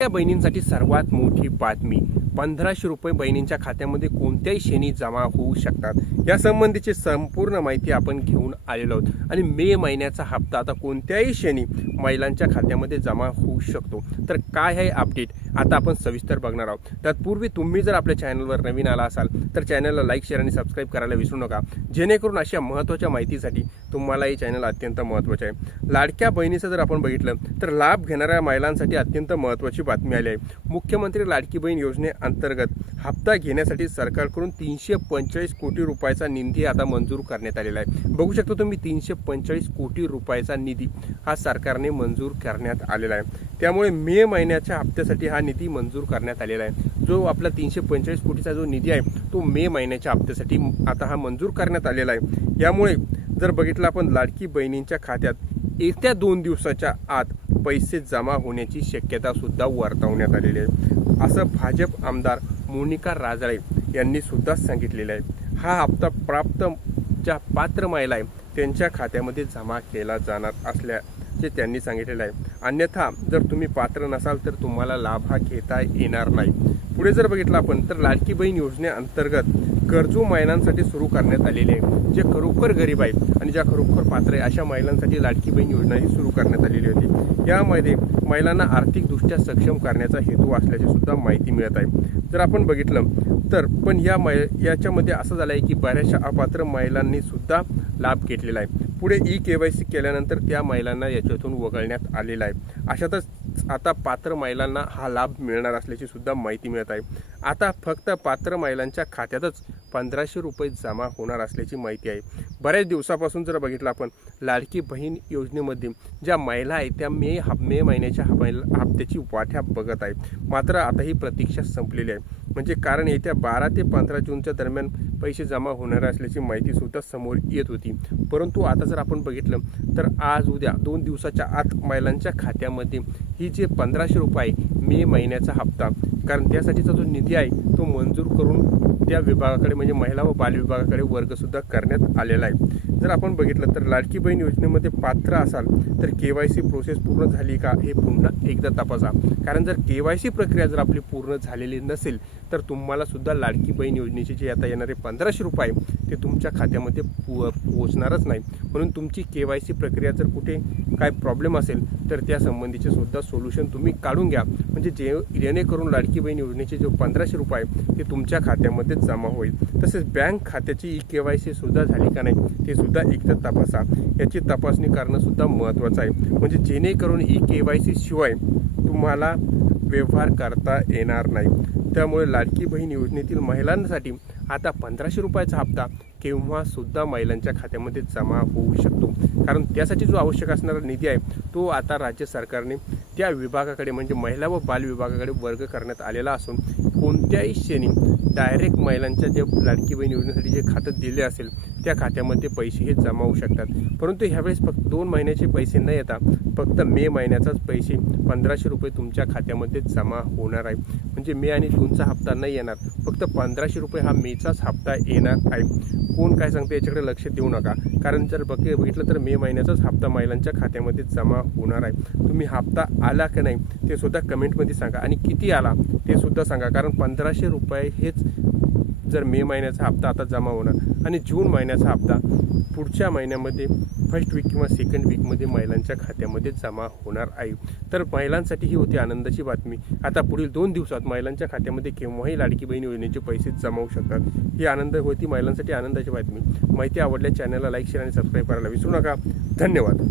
या बहिणींसाठी सर्वात मोठी बातमी, 1500 रुपये बहिणींच्या खात्यामध्ये कोणत्याही क्षणी जमा होऊ शकतात। या संबंधीची संपूर्ण माहिती आपण घेऊन आलेलो आहोत आणि मे महिन्याचा हप्ता आता कोणत्याही क्षणी महिलांच्या खात्यामध्ये जमा होऊ शकतो। तर काय आहे अपडेट आता आपण सविस्तर बघणार आहोत। तत्पूर्वी तुम्ही जर आपल्या चॅनलवर नवीन आला असाल तर चॅनलला लाईक, शेअर आणि सबस्क्राईब करायला विसरू नका, जेणेकरून अशा महत्त्वाच्या माहितीसाठी तुम्हाला हे चॅनल अत्यंत महत्त्वाचे आहे। लाडक्या बहिणीचं जर आपण बघितलं तर लाभ घेणाऱ्या महिलांसाठी अत्यंत महत्त्वाची बातमी आली आहे। मुख्यमंत्री लाडकी बहीण योजनेअंतर्गत हप्ता घेण्यासाठी सरकारकडून 345 कोटी रुपयाचा निधी आता मंजूर करण्यात आलेला आहे। बघू शकता तुम्ही 345 कोटी रुपयाचा निधी हा सरकारने मंजूर करण्यात आलेला आहे। त्यामुळे मे महिन्याच्या हप्त्यासाठी हा निधी मंजूर करण्यात आलेला आहे। जो आपला 345 कोटीचा जो निधी आहे तो मे महिन्याच्या हप्त्यासाठी आता हा मंजूर करण्यात आलेला आहे। यामुळे जर बघितलं आपण लाडकी बहिणींच्या खात्यात येत्या 2 दिवसाच्या आत पैसे जमा होण्याची शक्यता सुद्धा वर्तवण्यात आलेली आहे, असं भाजप आमदार मोनिका राजळे यांनी सुद्धा सांगितलेलं आहे। हा हप्ता प्राप्त ज्या पात्र महिला आहे त्यांच्या खात्यामध्ये जमा केला जाणार असल्याचे त्यांनी सांगितलेलं आहे। अन्यथा जर तुम्ही पात्र नसाल तर तुम्हाला लाभ हा घेता येणार नाही। पुढे जर बघितलं आपण तर लाडकी बहीण योजनेअंतर्गत गरजू महिलांसाठी सुरू करण्यात आलेले आहे। जे खरोखर गरीब आहे आणि ज्या खरोखर पात्र आहे अशा महिलांसाठी लाडकी बहीण योजना ही सुरू करण्यात आलेली होती। यामध्ये महिलांना आर्थिकदृष्ट्या सक्षम करण्याचा हेतू असल्याची सुद्धा माहिती मिळत आहे। जर आपण बघितलं तर पण याच्यामध्ये असं झालं आहे की बऱ्याचशा अपात्र महिलांनी सुद्धा लाभ घेतलेला आहे। पुढे KYC केल्यानंतर त्या महिलांना याच्यातून वगळण्यात आलेला आहे। अशातच आता पात्र महिलांना हा लाभ मिळणार असल्याची सुद्धा माहिती मिळत आहे। आता फक्त पात्र महिलांच्या खात्यातच 1500 रुपये जमा होणार असल्याची माहिती आहे। बऱ्याच दिवसापासून जर बघितलं आपण लाडकी बहीण योजनेमध्ये ज्या महिला आहेत त्या मे महिन्याच्या हप्त्याची वाट बघत आहेत। मात्र आता ही प्रतीक्षा संपलेली आहे, म्हणजे कारण येत्या 12 ते 15 जूनच्या दरम्यान पैसे जमा होणार असल्याची माहिती सुद्धा समोर येत होती। परंतु आता जर आपण बघितलं तर आज उद्या 2 दिवसाच्या आत महिलांच्या खात्यामध्ये ही जे 1500 रुपये मे महिन्याचा हप्ता, कारण त्यासाठीचा जो निधी आहे तो मंजूर करून त्या विभागाकडे म्हणजे महिला व बाल विभागाकडे वर्ग सुद्धा करण्यात आलेला आहे। जर आपण बघितलं तर लाडकी बहीण योजनेमध्ये पात्र असाल तर KYC प्रोसेस पूर्ण झाली का हे पुन्हा एकदा तपासा, कारण जर KYC प्रक्रिया जर आपली पूर्ण झालेली नसेल तर तुम्हाला सुद्धा लाडकी बहीण योजनेचे जे आता येणारे 1500 रुपये ते तुमच्या खात्यामध्ये पोहोचणारच नाही। म्हणून तुमची KYC प्रक्रिया जर कुठे काय प्रॉब्लेम असेल तर त्या संबंधीचे सुद्धा सोल्युशन तुम्ही काढून घ्या, म्हणजे जेणेकरून लाडकी बहीण योजनेचे जो 1500 रुपये ते तुमच्या खात्यामध्ये जमा होईल। तसेच बँक खात्याची KYC सुद्धा झाली का नाही ते सुद्धा एकदा तपासा, याची तपासणी करणं सुद्धा महत्त्वाचं आहे, म्हणजे जेणेकरून KYC शिवाय तुम्हाला व्यवहार करता येणार नाही। त्यामुळे लाडकी बहीण योजनेतील महिलांसाठी आता 1500 रुपयाचा हप्ता केव्हा सुद्धा महिलांच्या खात्यामध्ये जमा होऊ शकतो, कारण त्यासाठी जो आवश्यक असणारा निधी आहे तो आता राज्य सरकारने त्या विभागाकडे म्हणजे महिला व बाल विभागाकडे वर्ग करण्यात आलेला असून कोणत्याही क्षणी डायरेक्ट महिलांच्या जे लाडकी बहीण योजनेसाठी जे खातं दिले असेल त्या खात्यामध्ये पैसे हे जमा होऊ शकतात। परंतु ह्यावेळेस फक्त 2 महिन्याचे पैसे न येता फक्त मे महिन्याचाच पैसे 1500 रुपये तुमच्या खात्यामध्ये जमा होणार आहे, म्हणजे मे आणि जूनचा हप्ता नाही येणार, फक्त 1500 रुपये हा मेचाच हप्ता येणार आहे। कोण काय सांगते याच्याकडे लक्ष देऊ नका, कारण जर बघितलं तर मे महिन्याचाच हप्ता महिलांच्या खात्यामध्ये जमा होणार आहे। तुम्ही हप्ता आला की नाही ते सुद्धा कमेंटमध्ये सांगा आणि किती आला ते सुद्धा सांगा, कारण 1500 रुपये हेच जर मे महिन्याचा हप्ता आता जमा होणार आणि जून महिन्याचा हप्ता पुढच्या महिन्यामध्ये फर्स्ट वीक किंवा सेकंड वीकमध्ये महिलांच्या खात्यामध्ये जमा होणार आहे। तर महिलांसाठी ही होती आनंदाची बातमी। आता पुढील 2 दिवसात महिलांच्या खात्यामध्ये केव्हाही लाडकी बहीण योजनेचे पैसे जमा होऊ शकतात। ही आनंद होती महिलांसाठी आनंदाची बातमी। माहिती आवडल्या चॅनलला लाईक, शेअर आणि सबस्क्राईब करायला विसरू नका। धन्यवाद।